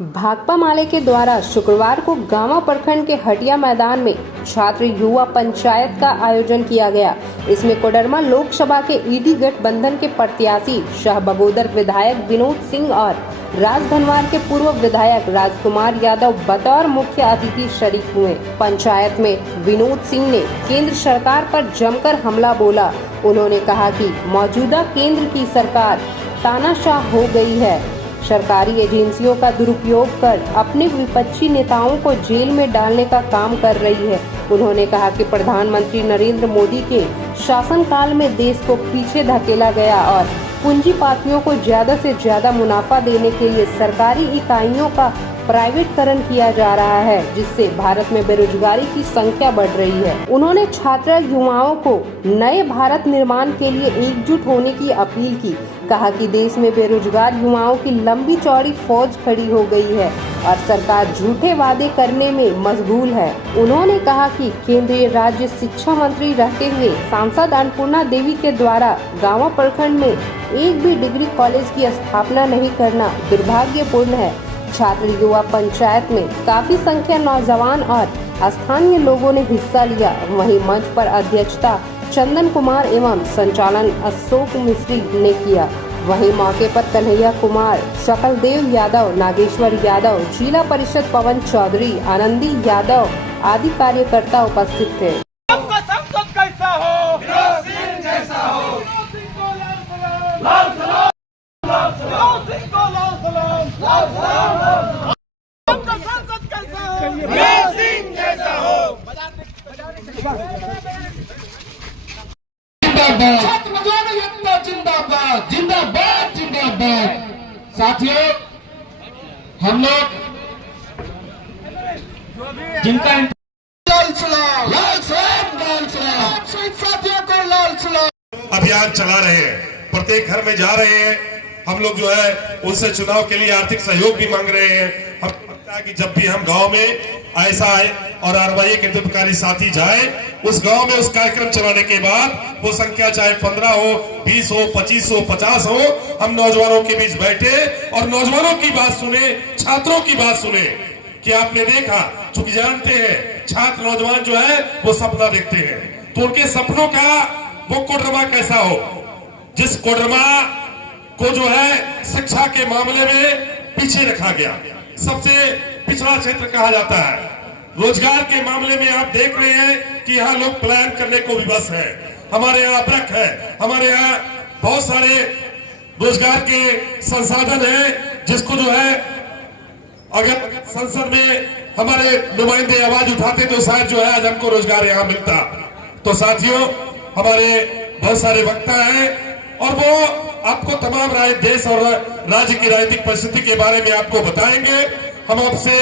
भाकपा माले के द्वारा शुक्रवार को गांवा प्रखंड के हटिया मैदान में छात्र युवा पंचायत का आयोजन किया गया। इसमें कोडरमा लोकसभा के ईडी गठबंधन के प्रत्याशी शाह बगोदर विधायक विनोद सिंह और राजधनवार के पूर्व विधायक राजकुमार यादव बतौर मुख्य अतिथि शरीक हुए। पंचायत में विनोद सिंह ने केंद्र सरकार पर जमकर हमला बोला। उन्होंने कहा कि मौजूदा केंद्र की सरकार तानाशाह हो गई है, सरकारी एजेंसियों का दुरुपयोग कर अपने विपक्षी नेताओं को जेल में डालने का काम कर रही है। उन्होंने कहा कि प्रधानमंत्री नरेंद्र मोदी के शासनकाल में देश को पीछे धकेला गया और पूंजीपतियों को ज्यादा से ज्यादा मुनाफा देने के लिए सरकारी इकाइयों का प्राइवेटकरण किया जा रहा है, जिससे भारत में बेरोजगारी की संख्या बढ़ रही है। उन्होंने छात्र युवाओं को नए भारत निर्माण के लिए एकजुट होने की अपील की। कहा कि देश में बेरोजगार युवाओं की लंबी चौड़ी फौज खड़ी हो गई है और सरकार झूठे वादे करने में मशगूल है। उन्होंने कहा कि केंद्रीय राज्य शिक्षा मंत्री रहते हुए सांसद अन्नपूर्णा देवी के द्वारा गांवा प्रखंड में एक भी डिग्री कॉलेज की स्थापना नहीं करना दुर्भाग्यपूर्ण है। छात्र युवा पंचायत में काफी संख्या नौजवान और स्थानीय लोगों ने हिस्सा लिया। वहीं मंच पर अध्यक्षता चंदन कुमार एवं संचालन अशोक मिश्री ने किया। वहीं मौके पर कन्हैया कुमार, शकलदेव यादव, नागेश्वर यादव, जिला परिषद पवन चौधरी, आनंदी यादव आदि कार्यकर्ता उपस्थित थे। आपका संसद कैसा हो? विनोद सिंह जैसा हो। लाल सलाम, लाल सलाम, विनोद सिंह को लाल सलाम, लाल सलाम। आपका संसद कैसा हो? विनोद सिंह जैसा हो। जिंदाबाद, जिंदाबाद, जिंदाबाद। साथियों, हम लोग जिनका लाल सलाम, लाल सलाम, लाल सलाम, साथियों को लाल सलाम अभियान चला रहे हैं, प्रत्येक घर में जा रहे हैं। हम लोग जो है उनसे चुनाव के लिए आर्थिक सहयोग भी मांग रहे हैं। हमको लगता है कि जब भी हम गांव में ऐसा आए और आरवाई के हितकारी साथी जाए उस गांव में उस कार्यक्रम चलाने के बाद वो संख्या चाहे 15 हो, 20 हो, 25 हो, 50 हो, हम नौजवानों के बीच बैठे और नौजवानों की बात सुने, छात्रों की बात सुने कि आपने देखा, चूंकि जानते हैं छात्र नौजवान जो है वो सपना देखते हैं, तो उनके सपनों का वो कोडरमा कैसा हो, जिस कोडरमा को जो है शिक्षा के मामले में पीछे रखा गया, सबसे पिछड़ा क्षेत्र कहा जाता है। रोजगार के मामले में आप देख रहे हैं कि यहाँ लोग प्लान करने को विवश है। हमारे यहाँ अब्रक है, हमारे यहाँ बहुत सारे रोजगार के संसाधन हैं, जिसको जो है अगर संसद में हमारे नुमाइंदे आवाज उठाते तो शायद जो है आज हमको रोजगार यहाँ मिलता। तो साथियों, हमारे बहुत सारे वक्ता हैं और वो आपको तमाम देश और राज्य की राजनीतिक परिस्थिति के बारे में आपको बताएंगे। हम आपसे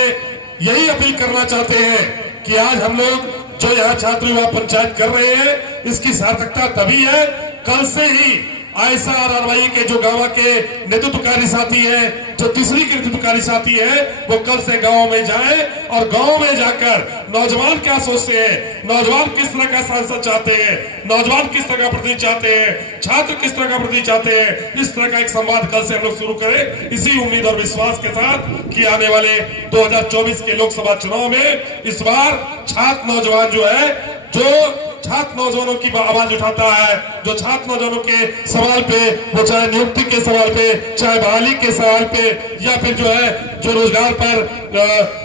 यही अपील करना चाहते हैं कि आज हम लोग जो यहाँ छात्र युवा पंचायत कर रहे हैं, इसकी सार्थकता तभी है कल से ही आयसा और आरवाई के जो गांव के नेतृत्वकारी साथी हैं, जो तीसरी के नेतृत्वकारी साथी हैं, वो कल से गांव में जाए और गांव में जाकर नौजवान क्या सोचते हैं, नौजवान किस तरह का सांसद चाहते हैं, नौजवान किस तरह का प्रतिनिधि चाहते हैं, छात्र किस तरह का प्रतिनिधि चाहते हैं, इस तरह का एक संवाद कल से हम लोग शुरू करें, इसी उम्मीद और विश्वास के साथ कि आने वाले 2024 के लोकसभा चुनाव में इस बार छात्र नौजवान जो है, जो छात्र नौजवानों की आवाज उठाता है, जो छात्र नौजवानों के सवाल पे, वो चाहे नियुक्ति के सवाल पे, चाहे बहाली के सवाल पे, या फिर जो है जो रोजगार पर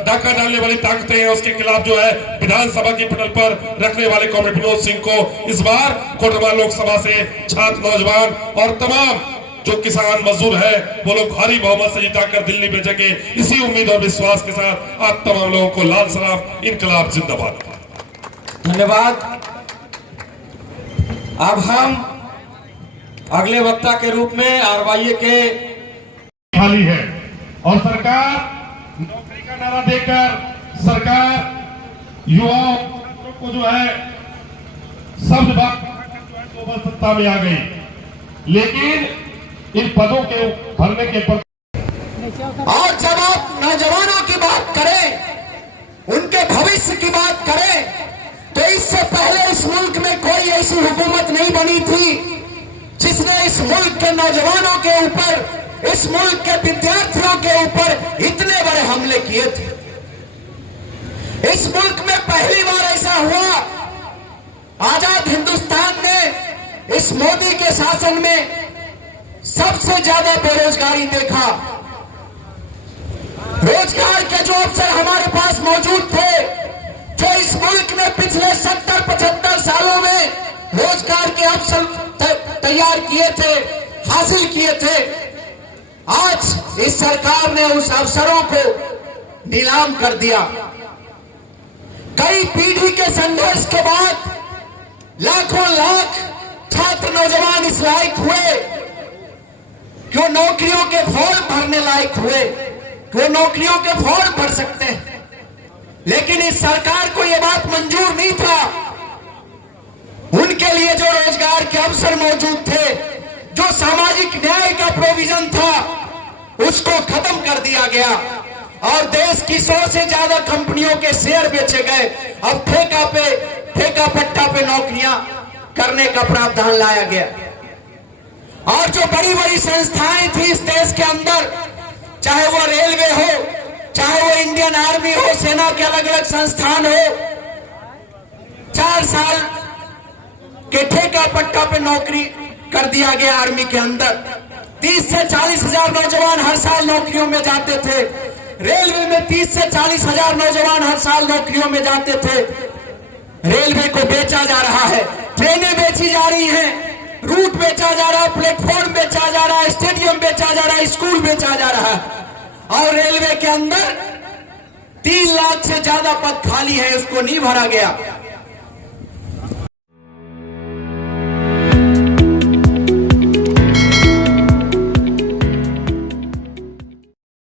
डाका डालने वाली ताकतें हैं उसके खिलाफ जो है विधानसभा की पटल पर रखने वाले कॉमरेड विनोद सिंह को इस बार कोडरमा लोकसभा से छात्र नौजवान और तमाम जो किसान मजदूर है वो लोग भारी बहुमत से जिताकर दिल्ली भेजेंगे। इसी उम्मीद और विश्वास के साथ आप तमाम लोगों को लाल सलाम, इनकलाब जिंदाबाद। धन्यवाद। अब हम अगले वक्ता के रूप में आरवाई के खाली है और सरकार नौकरी का नारा देकर सरकार युवाओं को जो है शब्द बात सत्ता में आ गई, लेकिन इन पदों के भरने के पर और जब आप नौजवानों की बात करें, उनके भविष्य की बात करें, तो इससे पहले इस मुल्क में कोई ऐसी हुकूमत नहीं बनी थी जिसने इस मुल्क के नौजवानों के ऊपर, इस मुल्क के विद्यार्थियों के ऊपर इतने बड़े इस मुल्क में पहली बार ऐसा हुआ, आजाद हिंदुस्तान में इस मोदी के शासन में सबसे ज्यादा बेरोजगारी देखा। रोजगार के जो अवसर हमारे पास मौजूद थे, जो इस मुल्क ने पिछले 70-75 सालों में रोजगार के अवसर तैयार किए थे, हासिल किए थे, आज इस सरकार ने उस अवसरों को नीलाम कर दिया। कई पीढ़ी के संघर्ष के बाद लाखों लाख छात्र नौजवान इस लायक हुए कि वो नौकरियों के फॉर्म भरने लायक हुए, कि वो नौकरियों के फॉर्म भर सकते हैं। लेकिन इस सरकार को यह बात मंजूर नहीं था। उनके लिए जो रोजगार के अवसर मौजूद थे, जो सामाजिक न्याय का प्रोविजन था, उसको खत्म कर दिया गया और देश की 100 से ज्यादा कंपनियों के शेयर बेचे गए। अब ठेका पट्टा पे नौकरियां करने का प्रावधान लाया गया। और जो बड़ी बड़ी संस्थाएं थी इस देश के अंदर, चाहे वो रेलवे हो, चाहे वो इंडियन आर्मी हो, सेना के अलग अलग संस्थान हो, 4 साल के ठेका पट्टा पे नौकरी कर दिया गया आर्मी के अंदर। 30 से 40 हजार नौजवान हर साल नौकरियों में जाते थे। रेलवे में 30 से 40 हजार नौजवान हर साल नौकरियों में जाते थे। रेलवे को बेचा जा रहा है, ट्रेनें बेची जा रही हैं, रूट बेचा जा रहा है, प्लेटफॉर्म बेचा जा रहा है, स्टेडियम बेचा जा रहा है, स्कूल बेचा जा रहा है। और रेलवे के अंदर 3 लाख से ज्यादा पद खाली है, उसको नहीं भरा गया।